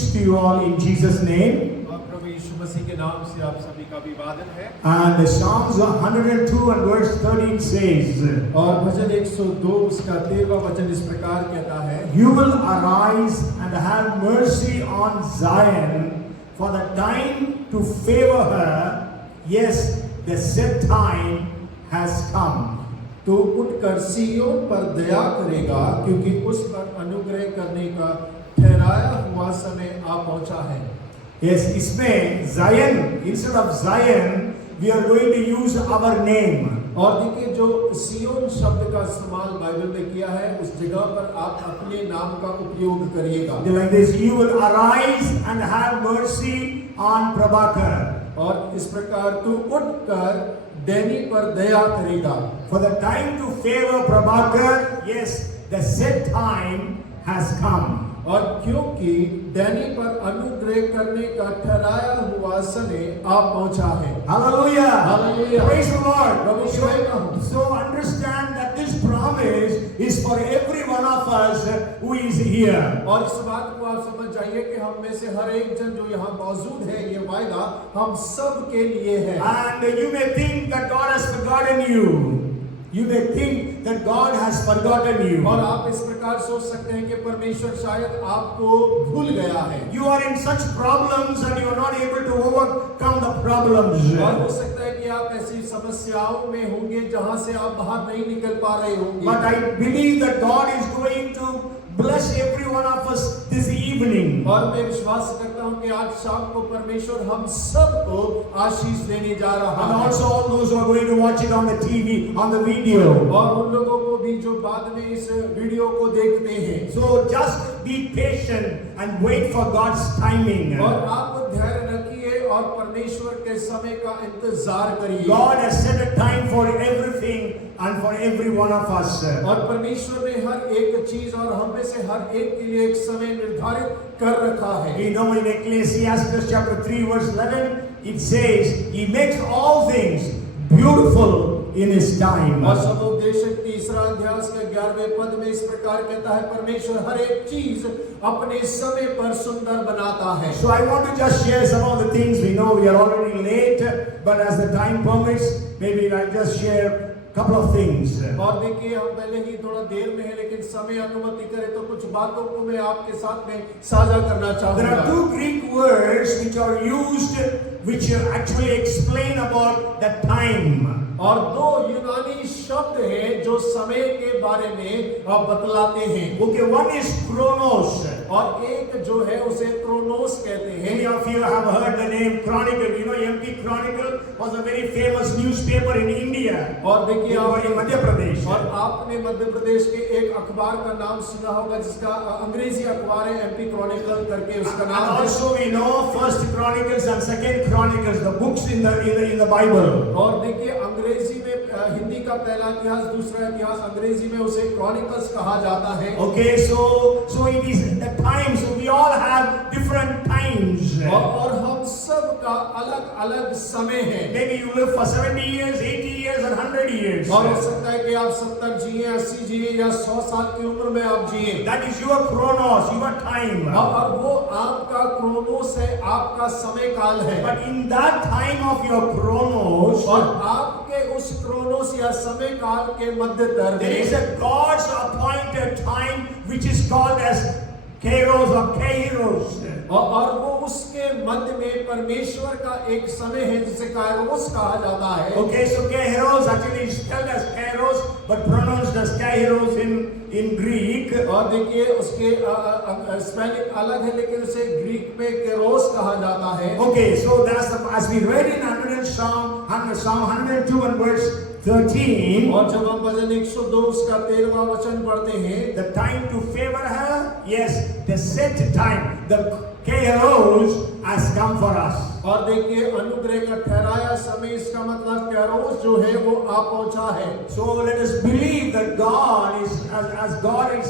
greetings to you all in Jesus' name. प्रभु यीशु मसीह के नाम से आप सभी का अभिवादन है। And the Psalms 102 and verse 13 says, और भजन 102 उसका 13वां वचन इस प्रकार कहता है, You will arise and have mercy on Zion, for the time to favor her, yes, the set time has come. तो उठकर सिय्योन पर दया करेगा, क्योंकि उस पर अनुग्रह करने का ठहराया हुआ समय आ पहुंचा है। Yes, इसमें Zion, instead of Zion, we are going to use our name. और देखिए जो सिय्योन शब्द का इस्तेमाल बाइबल में किया है, उस जगह पर आप अपने नाम का उपयोग करिएगा। Like this, you will arise and have mercy on Prabhakar. और इस प्रकार तू उठकर डैनी पर दया करेगा। For the time to favor Prabhakar, yes, the set time has come. और क्योंकि डैनी पर अनुग्रह करने का ठहराया हुआ समय आ पहुंचा है। Hallelujah! Hallelujah! Praise the Lord! Prabhu So understand that this promise is for every one of us who is here. और इस बात को आप समझ जाइए कि हम में से हर एक जन जो यहाँ मौजूद है, ये वायदा हम सब के लिए है। And you may think that God has forgotten you. You may think that God has forgotten you. और आप इस प्रकार सोच सकते हैं कि परमेश्वर शायद आपको भूल गया है। You are in such problems and you are not able to overcome the problems. और हो सकता है कि आप ऐसी समस्याओं में होंगे जहां से आप बाहर नहीं निकल पा रहे होंगे। But I believe that God is going to bless every one of us this evening. और मैं विश्वास करता हूं कि आज शाम को परमेश्वर हम सबको आशीष देने जा रहा And है। also all those who are going to watch it on the TV, on the video. और उन लोगों को भी जो बाद में इस वीडियो को देखते हैं। So just be patient and wait for God's timing. और आप धैर्य रखिए और परमेश्वर के समय का इंतजार करिए। God has set a time for everything and for every one of us. और परमेश्वर ने हर एक चीज और हम में से हर एक के लिए एक समय निर्धारित कर रखा है। We know in Ecclesiastes chapter 3 verse 11 it says he makes all things beautiful in his time. और समुपदेशक तीसरा अध्याय के 11वें पद में इस प्रकार कहता है, परमेश्वर हर एक चीज अपने समय पर सुंदर बनाता है। So I want to just share some of the things. We know we are already late, but as the time permits, maybe I'll just share couple of things. और देखिए हम पहले ही थोड़ा देर में है, लेकिन समय अनुमति करे तो कुछ बातों को मैं आपके साथ में साझा करना चाहूंगा। There are two Greek words which are used, which actually explain about the time. और दो यूनानी शब्द हैं जो समय के बारे में बतलाते हैं। Okay, one is chronos. और एक जो है उसे क्रोनोस कहते हैं। Many of you have heard the name Chronicle. You know, MP Chronicle was a very famous newspaper in India. और देखिए आप in Madhya Pradesh. और आपने मध्य प्रदेश के एक अखबार का नाम सुना होगा जिसका अंग्रेजी अखबार है एमपी क्रॉनिकल करके उसका And नाम है। also we know First Chronicles and Second Chronicles, the books in the Bible. और देखिए अंग्रेजी में हिंदी का पहला इतिहास, दूसरा इतिहास, अंग्रेजी में उसे क्रॉनिकल्स कहा जाता है। Okay, so it is the times. So we all have different times. और हम सब का अलग अलग समय है। Maybe you live for 70 years, 80 years, and 100 years. और हो सकता है कि आप 70 जिए, 80 जिए या 100 साल की उम्र में आप जिए। That is your chronos, your time. और वो आपका क्रोनोस है, आपका समय काल है। But in that time of your chronos, और आपके उस क्रोनोस या समय काल के मध्यतर there is में a God's appointed time which is called as Kairos or Kairos. और वो उसके मध्य में परमेश्वर का एक समय है जिसे कायरोस कहा जाता है। Okay, so Kairos actually is spelled as Kairos but pronounced as Kairos in Greek. और देखिए उसके स्पेलिंग अलग है लेकिन उसे ग्रीक में केरोस कहा जाता है। Okay, so that's as we read in 100 Psalm 102 and verse 13. और जब हम भजन 102 उसका 13वां वचन पढ़ते हैं, The time to favor her, yes, the set time, the Kairos has come for us. और देखिए अनुग्रह का ठहराया समय, इसका मतलब कैरोस जो है वो आ पहुंचा है। So let us believe that God is, as God is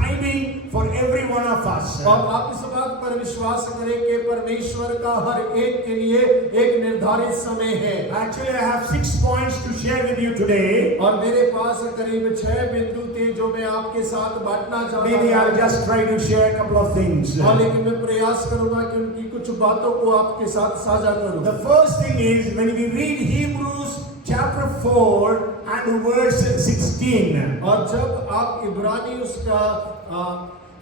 timing for every one of us. और आप इस बात पर विश्वास करें कि परमेश्वर का हर एक के लिए एक निर्धारित समय है। Actually, I have 6 points to share with you today. और मेरे पास करीब 6 बिंदु थे जो मैं आपके साथ बांटना चाहता हूं। Maybe I'll just try to share a couple of things. और लेकिन मैं प्रयास करूंगा कि उनकी कुछ बातों को आपके साथ साझा करूं। The first thing is when we read Hebrews chapter 4 and verse 16. और जब आप इब्रानी उसका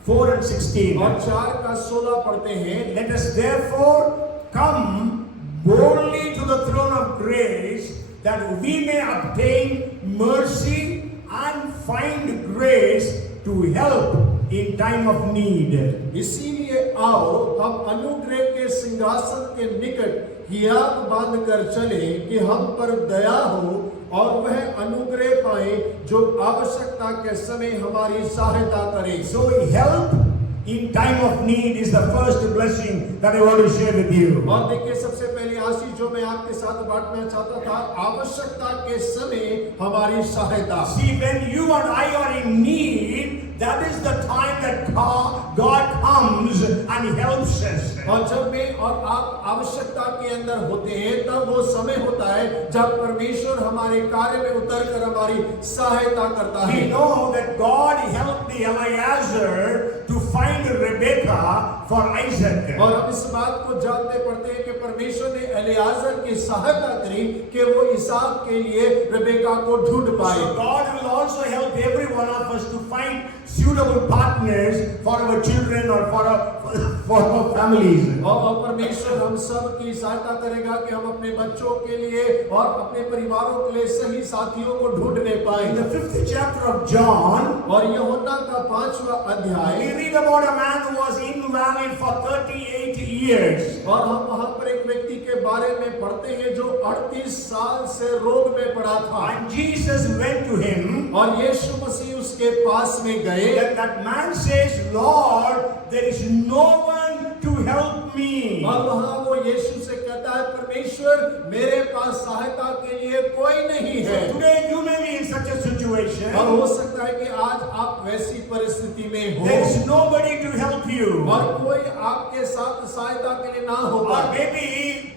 4 and 16. और 4 का 16 पढ़ते हैं, Let us therefore come boldly to the throne of grace that we may obtain mercy and find grace to help in time of need. इसीलिए आओ हम अनुग्रह के सिंहासन के निकट हियाब बांध कर चले कि हम पर दया हो और वह अनुग्रह पाए जो आवश्यकता के समय हमारी सहायता करे। So help in time of need is the first blessing that I want to share with you. और देखिए सबसे पहली आशीष जो मैं आपके साथ बांटना चाहता था, आवश्यकता के समय हमारी सहायता। See, when you and I are in need, that is the time that God comes and helps us. और जब मैं और आप आवश्यकता के अंदर होते हैं तब वो समय होता है जब परमेश्वर हमारे कार्य में उतरकर हमारी सहायता करता है। We know that God helped the Eliezer to find Rebecca for Isaac. और हम इस बात को जानते पढ़ते हैं कि परमेश्वर ने एलियाजर की सहायता करी कि वो इसहाक के लिए रेबेका को ढूंढ पाए। So God will also help every one of us to find suitable partners for our children or for our families. और परमेश्वर हम सब की सहायता करेगा कि हम अपने बच्चों के लिए और अपने परिवारों के लिए सही साथियों को ढूंढने पाए। In the 5th chapter of John, और यूहन्ना का 5वां अध्याय, we read about a man who was invalid for 38 years. और हम वहां पर एक व्यक्ति के बारे में पढ़ते हैं जो 38 साल से रोग में पड़ा था। And Jesus went to him. और यीशु मसीह उसके पास में गए। That man says, Lord, there is no one to help me. और वहां वो यीशु से कहता है, परमेश्वर मेरे पास सहायता के लिए कोई नहीं है। So today you may be in such a situation. और हो सकता है कि आज आप वैसी परिस्थिति में हो। There is nobody to help you. और कोई आपके साथ सहायता के लिए ना होगा। Or maybe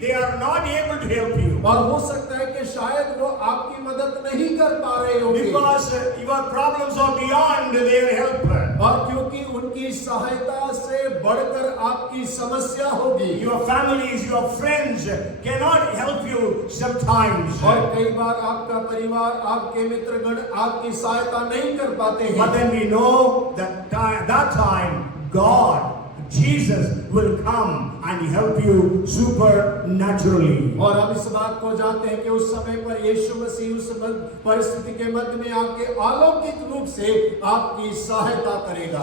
they are not able to help you. और हो सकता है कि शायद वो आपकी मदद नहीं कर पा रहे होंगे। Because your problems are beyond their help. और क्योंकि उनकी सहायता से बढ़कर आपकी समस्या होगी। Your families, your friends cannot help you sometimes. और कई बार आपका परिवार, आपके मित्रगण आपकी सहायता नहीं कर पाते हैं। But then we know that that time God, Jesus will come and help you supernaturally. और हम इस बात को जानते हैं कि उस समय पर यीशु मसीह उस परिस्थिति के मध्य में आके अलौकिक रूप से आपकी सहायता करेगा।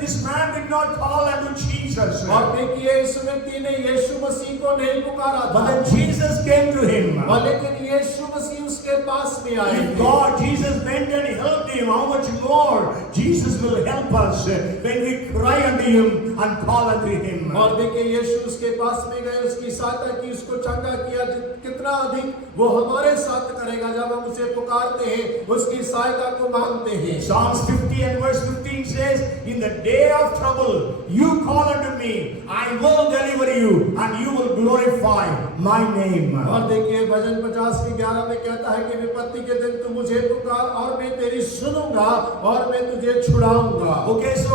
This man did not call unto Jesus. और देखिए इस व्यक्ति ने यीशु मसीह को नहीं पुकारा था। But then Jesus came to him. और लेकिन यीशु मसीह उसके पास में आए। If God, Jesus went and helped him, how much more Jesus will help us when we cry unto him and call unto him. और देखिए यीशु उसके पास में गए, उसकी सहायता की, उसको चंगा किया। कितना अधिक वो हमारे साथ करेगा जब हम उसे पुकारते हैं, उसकी सहायता को मांगते हैं। Psalms 50 and verse 15 says, in the day of trouble you call unto me, I will deliver you and you will glorify my name. और देखिए भजन 50 के 11 में कहता है कि विपत्ति के दिन तू मुझे पुकार और मैं तेरी सुनूंगा और मैं तुझे छुड़ाऊंगा। Okay, so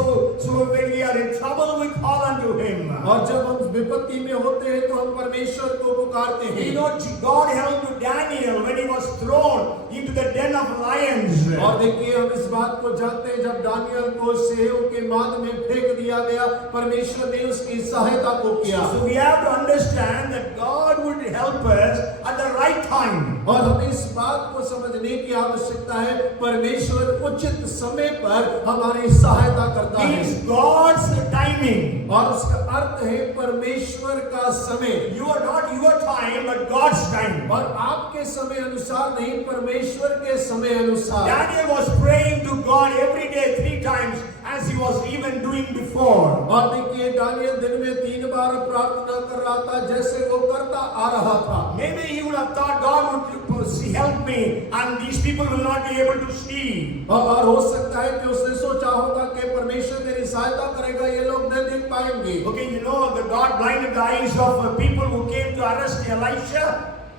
when we are in trouble we call unto him. और जब हम विपत्ति में होते हैं तो हम परमेश्वर को पुकारते हैं। You know, God helped Daniel when he was thrown into the den of lions. और देखिए हम इस बात को जानते हैं जब दानियल को शेरों के माद में फेंक दिया गया, परमेश्वर ने उसकी सहायता को किया। So we have to understand that God would help us at the right time. और हमें इस बात को समझने की आवश्यकता है, परमेश्वर उचित समय पर हमारी सहायता करता है। It's God's timing. और उसका अर्थ है परमेश्वर का समय। You are not your time but God's time. और आपके समय अनुसार नहीं, परमेश्वर परमेश्वर के समय अनुसार। Daniel was praying to God every day 3 times as he was even doing before. और देखिए दानियल दिन में 3 बार प्रार्थना कर रहा था जैसे वो करता आ रहा था। Maybe he would have thought God would help me and these people will not be able to see. और हो सकता है कि उसने सोचा होगा कि परमेश्वर मेरी सहायता करेगा, ये लोग नहीं देख पाएंगे। Okay, you know that God blinded the eyes of people who came to arrest Elisha.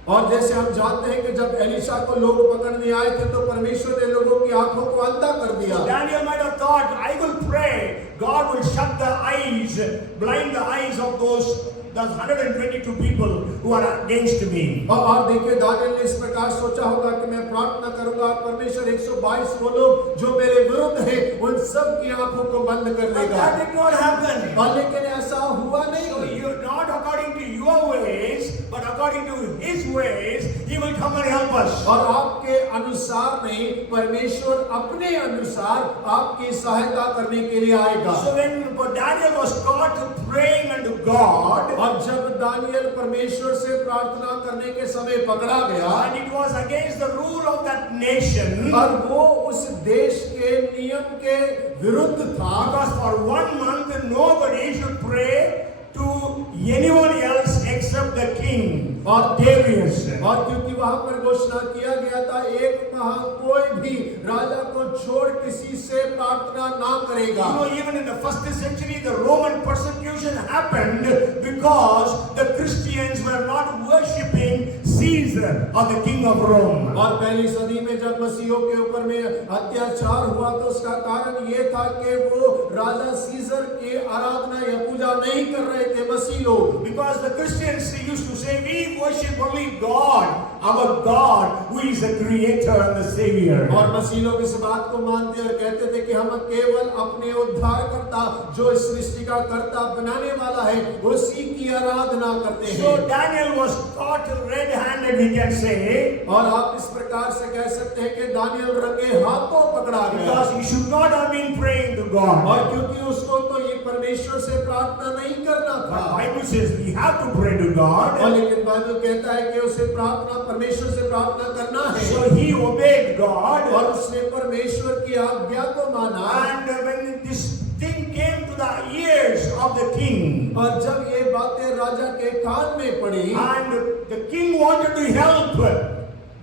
और जैसे हम जानते हैं कि जब एलिशा को लोग पकड़ने आए थे तो परमेश्वर ने लोगों की आंखों को अंधा कर दिया। Daniel might have thought, I will pray, God will shut the eyes, blind the eyes of those 122 people who are against me. और देखिए दानियल ने इस प्रकार सोचा होगा कि मैं प्रार्थना करूंगा, परमेश्वर 122 वो लोग जो मेरे विरुद्ध हैं उन सब की आंखों को बंद कर But देगा। that did not happen. और लेकिन ऐसा हुआ नहीं। So you're not according to your ways, but according to His ways, He will come and help us. और आपके अनुसार नहीं, परमेश्वर अपने अनुसार आपकी सहायता करने के लिए आएगा। So when Daniel was caught praying unto God, और जब दानियल परमेश्वर से प्रार्थना करने के समय पकड़ा गया, and it was against the rule of that nation, और वो उस देश के नियम के विरुद्ध था, because for 1 month nobody should pray to anyone else except the king or Darius. और क्योंकि वहां पर घोषणा किया गया था 1 माह कोई भी राजा को छोड़ किसी से प्रार्थना ना करेगा। You know, even in the 1st century, the Roman persecution happened because the Christians were not worshipping Caesar or the king of Rome. और पहली सदी में जब मसीहों के ऊपर में अत्याचार हुआ तो उसका कारण ये था कि वो राजा सीजर की आराधना या पूजा नहीं कर रहे थे मसीह लोग। Because the Christians used to say, we worship only God, our God, who is the creator and the savior. और मसीह लोग इस बात को मानते और कहते थे कि हम केवल अपने उद्धारकर्ता जो इस सृष्टि का कर्ता बनाने वाला है उसी की आराधना करते हैं। So Daniel was caught red-handed, we can say. और आप इस प्रकार से कह सकते हैं कि दानियल रंगे हाथों पकड़ा गया। Because he should not have been praying to God. और क्योंकि उसको तो ये परमेश्वर से प्रार्थना नहीं करना था। But Bible says we have to pray to God. और लेकिन बाइबल कहता है कि उसे प्रार्थना परमेश्वर से प्रार्थना करना है। So he obeyed God. और उसने परमेश्वर की आज्ञा को माना। And when this thing came to the ears of the king, और जब ये बातें राजा के कान में पड़ी, and the king wanted to help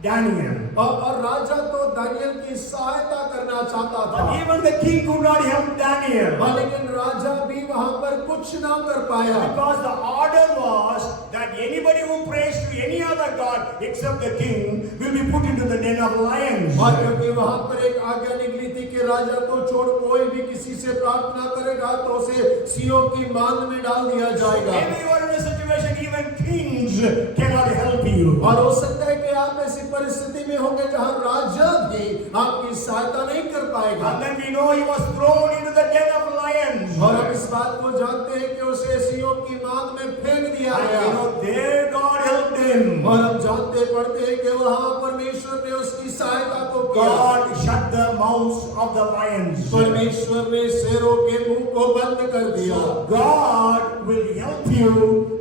Daniel, और राजा तो दानियल की सहायता करना चाहता था। but even the king could not help Daniel. लेकिन राजा भी वहां पर कुछ ना कर पाया। Because the order was that anybody who prays to any other god except the king will be put into the den of lions. और क्योंकि वहां पर एक आज्ञा निकली थी कि राजा को छोड़ कोई भी किसी से प्रार्थना करेगा तो उसे सिंहों की मांद में डाल दिया जाएगा। Maybe you are in a situation even kings cannot help you. और हो सकता है कि आप ऐसी परिस्थिति में होंगे जहां राजा भी आपकी सहायता नहीं कर पाएगा। And then we know he was thrown into the den of lions. और हम इस बात को जानते हैं कि उसे सिंहों की मांद में फेंक दिया And गया। you know there God helped him. और हम जानते पढ़ते हैं कि वहां परमेश्वर ने उसकी सहायता को किया। God shut the mouths of the lions. परमेश्वर ने शेरों के मुंह को बंद कर दिया। God will help you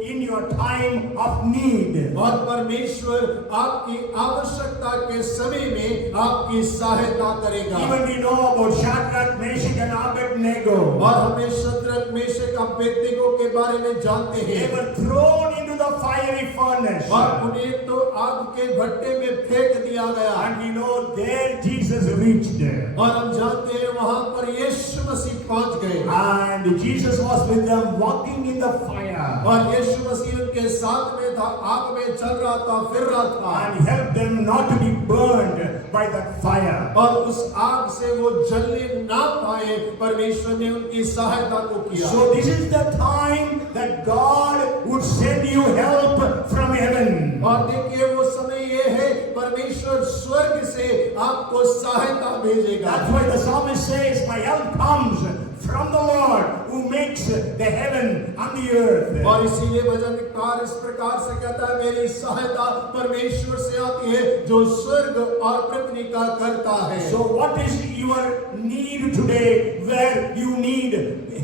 in your time of need. और परमेश्वर आपकी आवश्यकता के समय में आपकी सहायता करेगा। Even we know about Shadrach, Meshach and Abednego. और हमें शद्रक मेशक अबेदnego के बारे में जानते They हैं। were thrown into the fiery furnace. और उन्हें तो आग के भट्टे में फेंक दिया गया। And we know there Jesus reached there. और हम जानते हैं वहां पर यीशु मसीह पहुंच गए। And Jesus was with them walking in the fire. और यीशु मसीह उनके साथ में था, आग में चल रहा था, फिर रहा था। And helped them not to be burned by that fire. और उस आग से वो जलने ना पाए, परमेश्वर ने उनकी सहायता को किया। So this is the time that God would send you help from heaven. और देखिए वो समय ये है परमेश्वर स्वर्ग से आपको सहायता भेजेगा। That's why the psalmist says, my help comes from the Lord who makes the heaven and the earth. और इसीलिए भजनकार इस प्रकार से कहता है, मेरी सहायता परमेश्वर से आती है जो स्वर्ग और पृथ्वी का करता है। So what is your need today where you need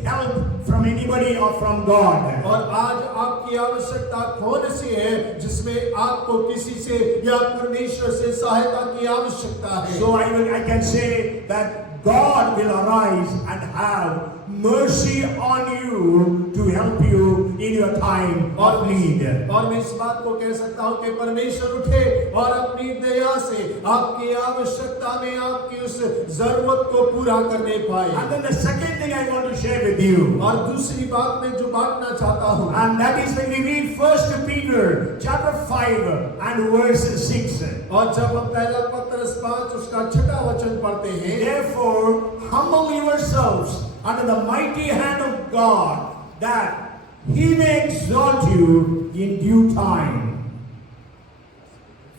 help from anybody or from God? और आज आपकी आवश्यकता कौन सी है जिसमें आपको किसी से या परमेश्वर से सहायता की आवश्यकता है? So I can say that God will arise and have mercy on you to help you in your time of need. और मैं इस बात को कह सकता हूं कि परमेश्वर उठे और अपनी दया से आपकी आवश्यकता में आपकी उस जरूरत को पूरा करने पाए। And then the second thing I want to share with you, और दूसरी बात मैं जो बांटना चाहता हूं, and that is when we read 1 Peter chapter 5 and verse 6. और जब हम पहला पत्रस 5 उसका 6वां वचन पढ़ते हैं, Therefore humble yourselves under the mighty hand of God, that He may exalt you in due time.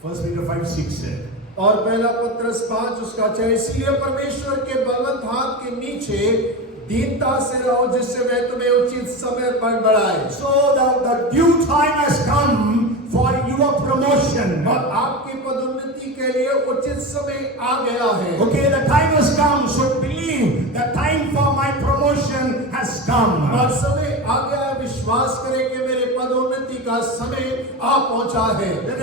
1 Peter 5:6. और पहला पत्रस 5 उसका 6, इसलिए परमेश्वर के बलवंत हाथ के नीचे दीनता से रहो जिससे वह तुम्हें उचित समय पर बढ़ाए। So the due time has come for your promotion. और आपकी पदोन्नति के लिए उचित समय आ गया है। Okay, the time has come. So believe the time for my promotion has come. और समय आ गया है, विश्वास करें कि मेरे पदोन्नति का समय आ पहुंचा है। Let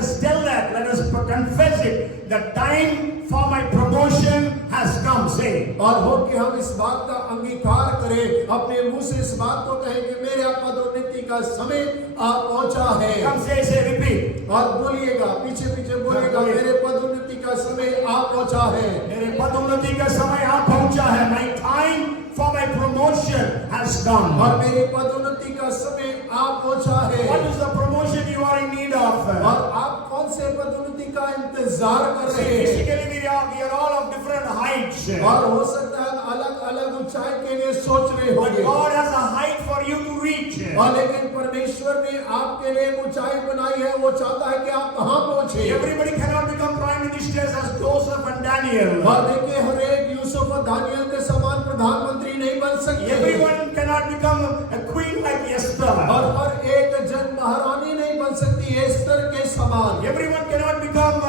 us tell that. Let us confess it. The time for my promotion has come. Say. और हो कि हम इस बात का अंगीकार करें, अपने मुंह से इस बात को कहें कि मेरे पदोन्नति का समय आ पहुंचा है। Come say, repeat. और बोलिएगा, पीछे पीछे बोलिएगा, मेरे पदोन्नति का समय आ पहुंचा है। मेरे पदोन्नति का समय आ पहुंचा है। My time for my promotion has come. और मेरी पदोन्नति का समय आ पहुंचा है। What is the promotion you are in need of? और आप कौन से पदोन्नति का इंतजार कर रहे हैं? Physically we are all of different heights. और हो सकता है अलग अलग ऊंचाई के लिए सोच रहे But होंगे। God has a height for you to reach. और लेकिन परमेश्वर ने आपके लिए ऊंचाई बनाई है, वो चाहता है कि आप कहां पहुंचे। Everybody cannot become prime ministers as Joseph and Daniel. और देखिए, हर एक यूसुफ और दानियल के समान प्रधानमंत्री नहीं बन सकते। Everyone cannot become a queen like Esther. और हर एक जन महारानी नहीं बन सकती एस्तर के समान। Everyone cannot become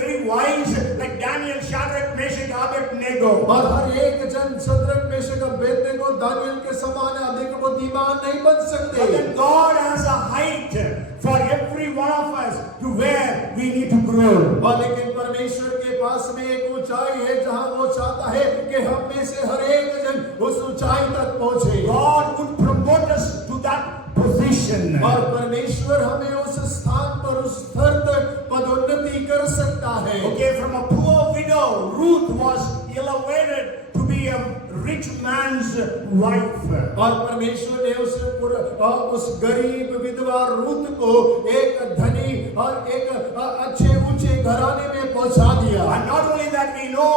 very wise like Daniel, Shadrach, Meshach, Abednego. और हर एक जन शद्रक, मेशक, अबेदनेगो, दानियल के समान अधिक बुद्धिमान नहीं बन सकते। But then God has a height for every one of us to where we need to grow. और लेकिन परमेश्वर के पास में एक ऊंचाई है जहां वो चाहता है कि हम में से हर एक जन उस ऊंचाई तक पहुंचे। God would promote us to that position. और परमेश्वर हमें उस स्थान पर, उस स्तर तक पदोन्नति कर सकता है। Okay, from a poor widow, Ruth was elevated to be a rich man's wife. और परमेश्वर ने उस गरीब विधवा रूत को एक धनी और एक अच्छे ऊंचे घराने में पहुंचा दिया। And not only that, we know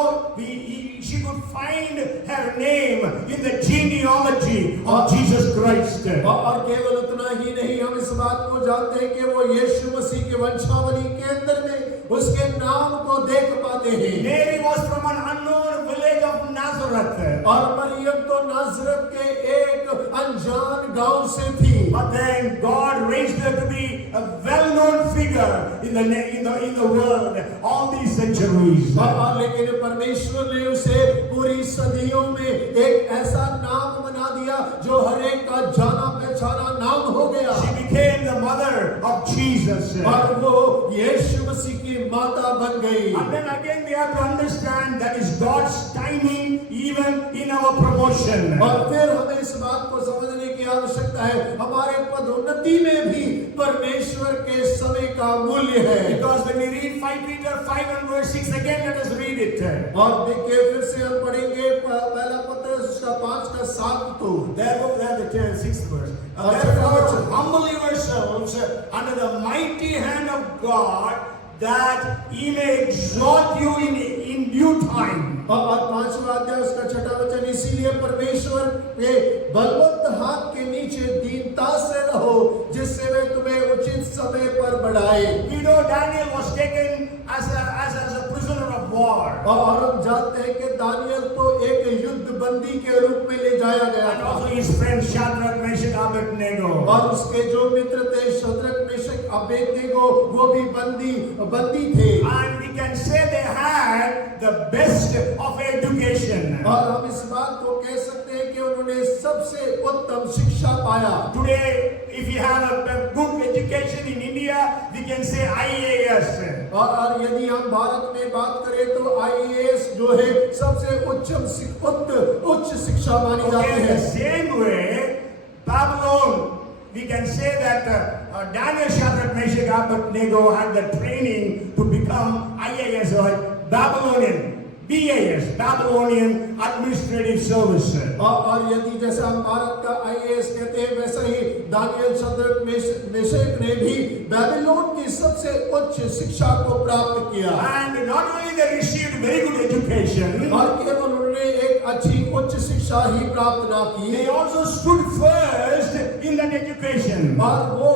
she could find her name in the genealogy of Jesus Christ. और केवल उतना ही नहीं, हम इस बात को जानते हैं कि वो यीशु मसीह के वंशावली के अंदर में उसके नाम को देख पाते हैं। Mary was from an unknown village of Nazareth. और मरियम तो नाजरत के एक अनजान गांव से थी। But then God raised her to be a well-known figure in the world all these centuries. और लेकिन परमेश्वर ने उसे पूरी सदियों में एक ऐसा नाम बना दिया जो हर एक का जाना पहचाना नाम हो गया। She became the mother of Jesus. और वो यीशु मसीह की माता बन गई। And then again we have to understand that is God's timing even in our promotion. और फिर हमें इस बात को समझने की आवश्यकता है, हमारे पदोन्नति में भी परमेश्वर के समय का मूल्य है। Because when we read 5 Peter 5 and verse 6 again, let us read it. और देखिए फिर से हम पढ़ेंगे पहला पत्रस उसका 5 का 7 को। Therefore, the 6th verse. Therefore, humble yourselves under the mighty hand of God, that He may exalt you in due time. और 5वां अध्याय उसका 6वां वचन, इसीलिए परमेश्वर के बलवंत हाथ के नीचे दीनता से रहो जिससे वे तुम्हें उचित समय पर बढ़ाए। We know Daniel was taken as a prisoner of war. war. और हम जानते हैं कि दानियल तो एक युद्ध बंदी के रूप में ले जाया गया And था also his friends Shadrach, Meshach, Abednego. और उसके जो मित्र थे शद्रक मेशक अबेदनेगो वो भी बंदी थे And we can say they had the best of education. और हम इस बात को कह सकते हैं कि उन्होंने सबसे उत्तम शिक्षा पाया Today, if you have a good education in India, we can say IAS. और यदि हम भारत में बात करें तो आईएएस जो है सबसे उच्च शिक्षा मानी जाती Okay, है the same way, Babylon, we can say that Daniel, Shadrach, Meshach, Abednego had the training to become IAS or Babylonian. BAS, Babylonian Administrative Service. और यदि जैसा हम भारत का आईएएस कहते हैं वैसा ही दानियल शद्रक मेशक ने भी बेबीलोन की सबसे उच्च शिक्षा को प्राप्त किया And not only they received very good education, और केवल उन्होंने एक अच्छी उच्च शिक्षा ही प्राप्त ना की they also stood first in that education. और वो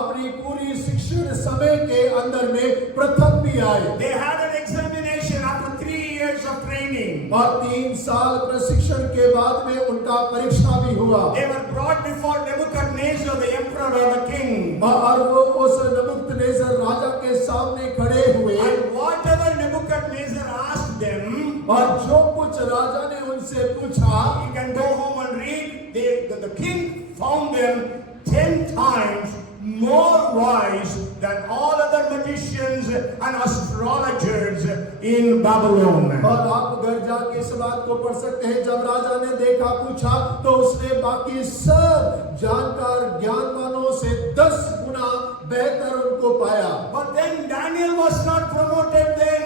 अपनी पूरी शिक्षण समय के अंदर में प्रथम भी आए They had an examination after 3 years of training. और 3 साल प्रशिक्षण के बाद में उनका परीक्षा भी हुआ They were brought before Nebuchadnezzar, the emperor or the king. और वो उस नबूकदनेस्सर राजा के सामने खड़े हुए And whatever Nebuchadnezzar asked them, और जो कुछ राजा ने उनसे पूछा you can go home and read. The king found them 10 times more wise than all other magicians and astrologers in Babylon. और आप घर जाके इस बात को पढ़ सकते हैं जब राजा ने देखा पूछा तो उसने बाकी सब जानकार ज्ञानवानों से 10 गुना बेहतर उनको पाया But then Daniel was not promoted then.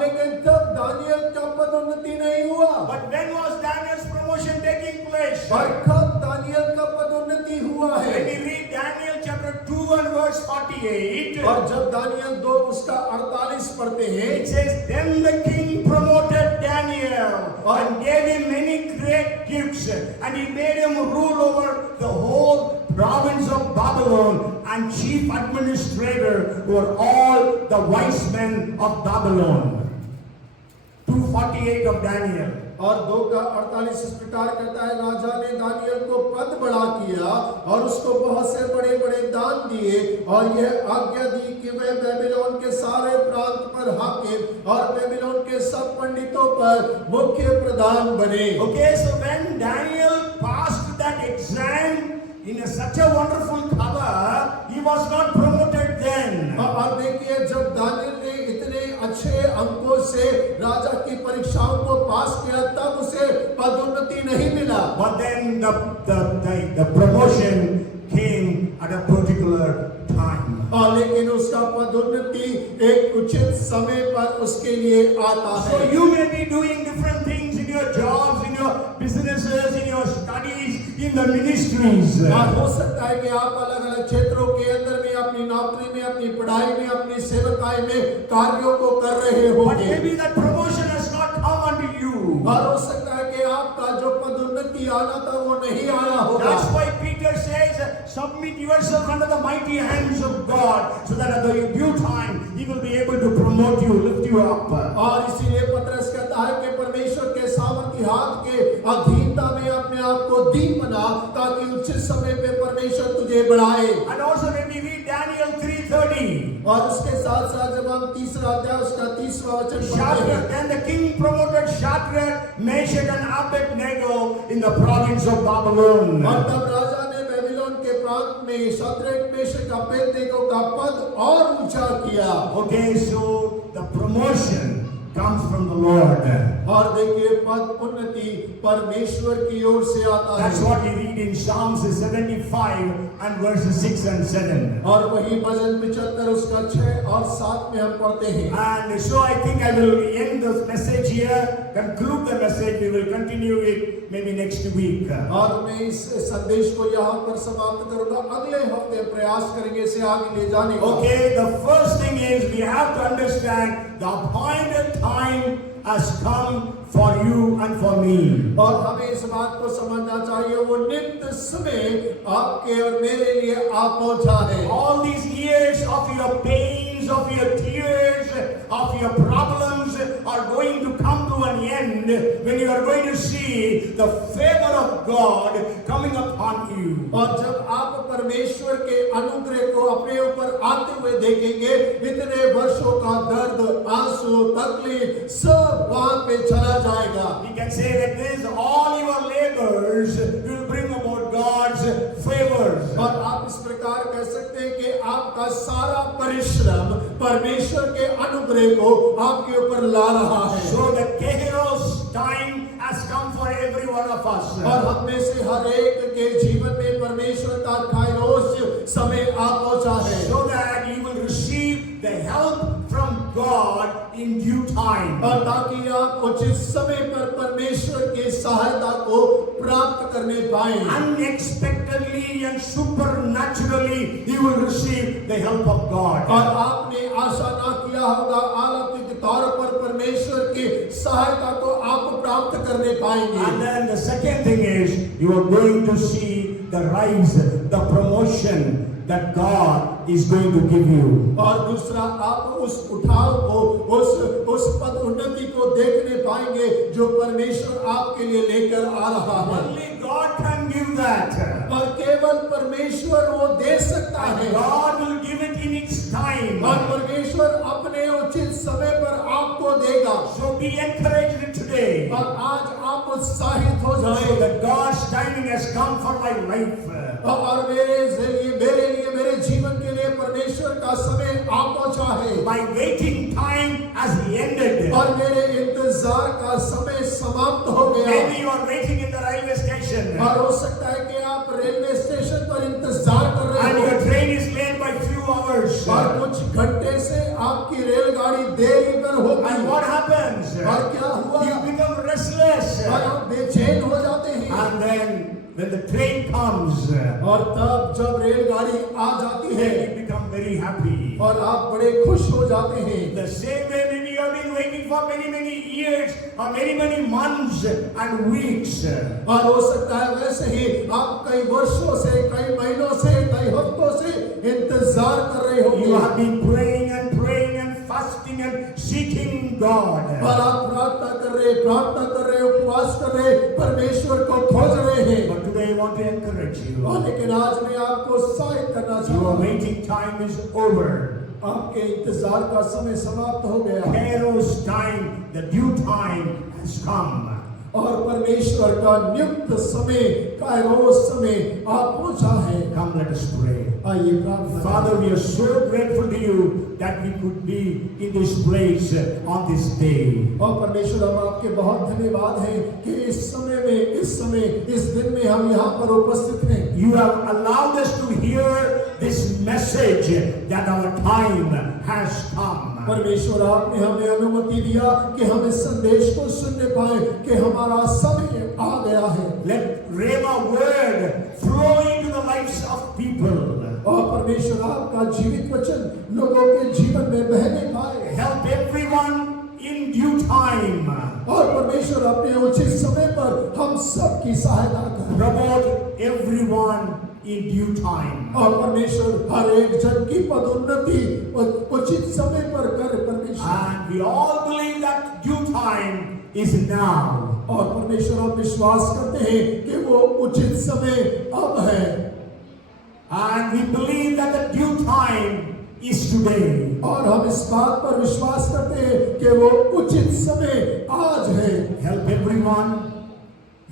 लेकिन तब दानियल का पदोन्नति नहीं हुआ But when was Daniel's promotion taking place? और कब दानियल का पदोन्नति हुआ है When we read Daniel chapter 2 and verse 48, और जब दानियल 2 उसका 48 पढ़ते हैं it says, Then the king promoted Daniel and gave him many great gifts, and he made him rule over the whole province of Babylon and chief administrator over all the wise men of Babylon. 2:48 of Daniel. और 2 का 48 इस प्रकार कहता है राजा ने Daniel को पद बढ़ा किया और उसको बहुत से बड़े बड़े दान दिए और यह आज्ञा दी कि वह बेबीलोन के सारे प्रांत पर हाकिम और बेबीलोन के सब पंडितों पर मुख्य प्रधान बने Okay, so when Daniel passed that exam in such a wonderful cover, he was not promoted then. और देखिए जब दानियल ने इतने अच्छे अंकों से राजा की परीक्षाओं को पास किया तब उसे पदोन्नति नहीं मिला But then the promotion came at a particular time. लेकिन उसका पदोन्नति एक उचित समय पर उसके लिए आता So है you may be doing different things in your jobs, in your businesses, in your studies, in the ministries. और हो सकता है कि आप अलग अलग क्षेत्रों के अंदर में अपनी नौकरी में अपनी पढ़ाई में अपनी सेवकाई में कार्यों को कर रहे But होंगे maybe that promotion has not come unto you. और हो सकता है कि आपका जो पदोन्नति आना था वो नहीं आया होगा That's why Peter says, submit yourself under the mighty hands of God, so that at the due time He will be able to promote you, lift you up. और इसीलिए पतरस कहता है कि परमेश्वर के सामर्थ्य हाथ के अधीनता में अपने आप को दीन बना ताकि उचित समय पे परमेश्वर तुझे बढ़ाए And also when we read Daniel 3:30, और उसके साथ साथ जब हम तीसरा अध्याय उसका 30वां वचन पढ़ते हैं Shadrach, then the king promoted Shadrach, Meshach and Abednego in the province of Babylon. और तब राजा ने बेबीलोन के प्रांत में शद्रक मेशक अबेदनेगो का पद और ऊंचा किया Okay, so the promotion comes from the Lord. और देखिए पद उन्नति परमेश्वर की ओर से आता That's है what we read in Psalms 75 and verses 6 and 7. और वही भजन 75 उसका 6 और 7 में हम पढ़ते हैं And so I think I will end this message here, conclude the message. We will continue it maybe next week. और मैं इस संदेश को यहाँ पर समाप्त करूंगा अगले हफ्ते प्रयास करेंगे इसे आगे ले जाने का Okay, the first thing is we have to understand the appointed time has come for you and for me. और हमें इस बात को समझना चाहिए वो नित्य समय आपके और मेरे लिए आ पहुंचा है All these years of your pains, of your tears, of your problems are going to come to an end, when you are going to see the favor of God coming upon you. और जब आप परमेश्वर के अनुग्रह को अपने ऊपर आते हुए देखेंगे, इतने वर्षों का दर्द, आंसू, तकलीफ सब वहां पे चला जाएगा। We can say that this all your labors will bring about God's favors. और आप इस प्रकार कह सकते हैं कि आपका सारा परिश्रम परमेश्वर के अनुग्रह को आपके ऊपर ला रहा है। So the Kairos time has come for every one of us. और हम में से हर एक के जीवन में परमेश्वर का काइरोस समय आ पहुंचा है। So that you will receive the help from God in due time. और ताकि आप उचित समय पर परमेश्वर की सहायता को प्राप्त करने पाएं। Unexpectedly and supernaturally you will receive the help of God. और आपने आशा ना किया होगा, अलौकिक तौर पर परमेश्वर की सहायता को आप प्राप्त करने पाएंगे। And then the second thing is you are going to see the rise, the promotion that God is going to give you. और दूसरा, आप उस उठाव को, उस पद उन्नति को देखने पाएंगे जो परमेश्वर आपके लिए लेकर आ रहा है। Only God can give that. और केवल परमेश्वर वो दे सकता है। God will give it in its time. और परमेश्वर अपने उचित समय पर आपको देगा। So be encouraged today. और आज आप उत्साहित हो So जाएं। that God's timing has come for my life. और मेरे जीवन के लिए परमेश्वर का समय आ पहुंचा है। My waiting time has ended. और मेरे इंतजार का समय समाप्त हो गया। Maybe you are waiting in the railway station. और हो सकता है कि आप रेलवे स्टेशन पर इंतजार कर रहे And हो। your train is late by few hours. और कुछ घंटे से आपकी रेलगाड़ी देरी पर होगी। And what happens? और क्या हुआ? You become restless. और आप बेचैन हो जाते हैं। And then when the train comes, और तब जब रेलगाड़ी आ जाती है, then you become very happy. और आप बड़े खुश हो जाते हैं। The same way maybe you have been waiting for many years or many months and weeks. और हो सकता है वैसे ही आप कई वर्षों से, कई महीनों से, कई हफ्तों से इंतजार कर रहे होंगे। You have been praying and fasting and seeking God. और आप प्रार्थना कर रहे, उपवास कर रहे, परमेश्वर को खोज रहे हैं। But today I want to encourage you. और लेकिन आज मैं आपको उत्साहित करना चाहता Your हूँ। waiting time is over. आपके इंतजार का समय समाप्त हो गया। Kairos time, the due time has come. और परमेश्वर का नियुक्त समय, काइरोस समय आ पहुंचा है। Come, let us pray. आइए प्रार्थना। Father, we are so grateful to you that we could be in this place on this day. और परमेश्वर, हम आपके बहुत धन्यवाद हैं कि इस समय, इस दिन में हम यहाँ पर उपस्थित हैं। You have allowed us to hear this message that our time has come. परमेश्वर, आपने हमें अनुमति दिया कि हम इस संदेश को सुनने पाए कि हमारा समय आ गया है। Let Rhema word flow into the lives of people. और परमेश्वर, आपका जीवित वचन लोगों के जीवन में बहने पाए। Help everyone in due time. और परमेश्वर, अपने उचित समय पर हम सबकी सहायता करें। Promote everyone in due time. और परमेश्वर, हर एक जन की पदोन्नति उचित समय पर करे परमेश्वर। And we all believe that due time is now. और परमेश्वर, हम विश्वास करते हैं कि वो उचित समय अब है। And we believe that the due time is today. और हम इस बात पर विश्वास करते हैं कि वो उचित समय आज है। Help everyone.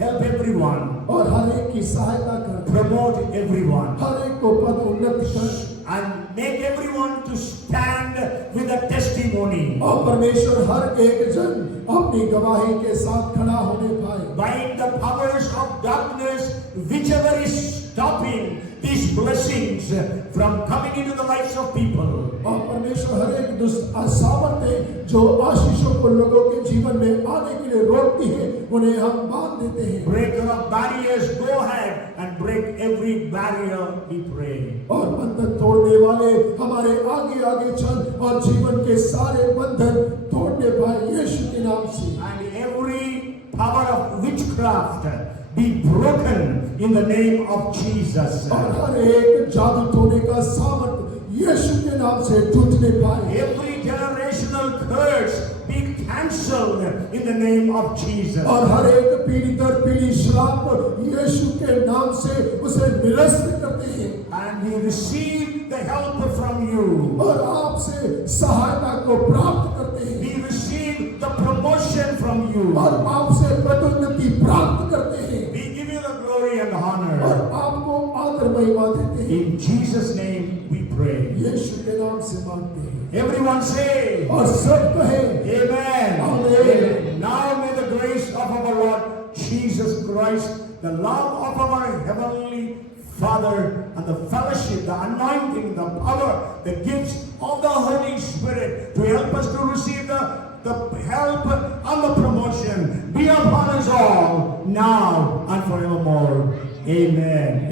Help everyone. और हर एक की सहायता कर। Promote everyone. हर एक को पद उन्नति कर। And make everyone to stand with a testimony. और परमेश्वर, हर एक जन अपनी गवाही के साथ खड़ा होने पाए। Bind the powers of darkness, whichever is stopping these blessings from coming into the lives of people. और परमेश्वर, हर एक दुष्ट सामर्थ्य जो आशीषों को लोगों के जीवन में आने के लिए रोकती है, उन्हें हम बांध देते हैं। Breaker of barriers, go ahead and break every barrier, we pray. और बंधन तोड़ने वाले हमारे आगे आगे चल और जीवन के सारे बंधन तोड़ने पाए यीशु के नाम से। And every power of witchcraft be broken in the name of Jesus. और हर एक जादू टोने का सामर्थ यीशु के नाम से टूटने पाए। Every generational curse be cancelled in the name of Jesus. और हर एक पीढ़ी दर पीढ़ी श्राप यीशु के नाम से उसे निरस्त करते हैं। And we receive the help from you. और आपसे सहायता को प्राप्त करते हैं। We receive the promotion from you. और आपसे पदोन्नति प्राप्त करते हैं। We give you the glory and और honor. आपको आदर महिमा देते हैं। In Jesus' name we pray. यीशु के नाम से मांगते हैं। Everyone say, और सब कहें Amen. Amen. Now may the grace of our Lord Jesus Christ, the love of our heavenly Father, and the fellowship, the anointing, the power, the gifts of the Holy Spirit to help us to receive the help and the promotion be upon us all now and forevermore. Amen.